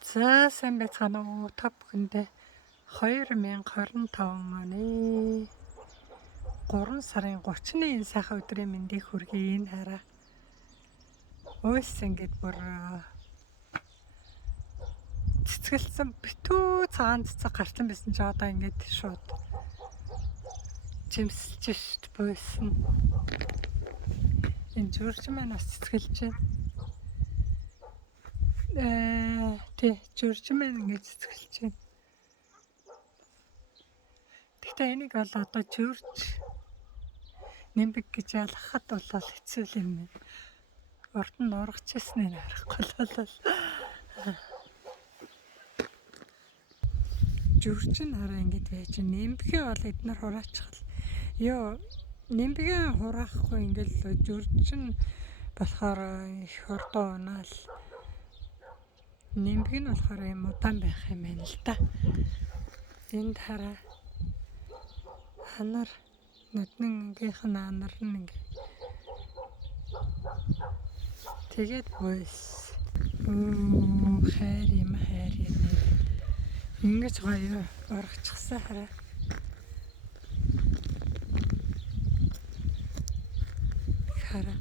За сайн байцгаана уу та бүхэндээ 2025 оны 3 сарын 30-ны энэ сайхан өдрийн мэндийг хүргэе. Энэ хараа. Өөс ингээд бүр цэцгэлсэн битүү цагаан цэцэг гарсан байсан ч одоо ингээд шууд жимсэлж шít буусан. Энэ журж маань бас цэцгэлж байна. Журж маань ингээд цэцгэлж байна. Гэхдээ энийг бол одоо журж нэмбэг гэж ялгахад бол хэцүү юм байна. Урд нь урагчээснийг харахгүй бол журж нь хараа ингэж байж нэмбэгээ бол эднэр хураачихал. Нэмбэгээ хураахгүй ингээл журж нь болохоор их хурдан унаал. Нэмбэг нь болохоор юм удаан байх юм байна л да. Энд хараа ханар нүднийгийнх нь анар нь ингээ тэгээд бойс хайр юм ингэж гоё урагчсан хараа. Хараа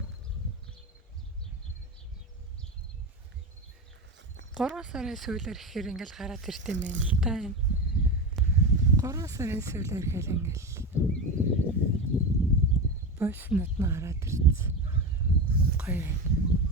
3 сарын сүүлээр ихээр ингээл гараад ирт юм байна л да. Энэ 3 сарын сүүлээр гэл ингээл бойснууд нь гараад ирсэн. Гоё байна.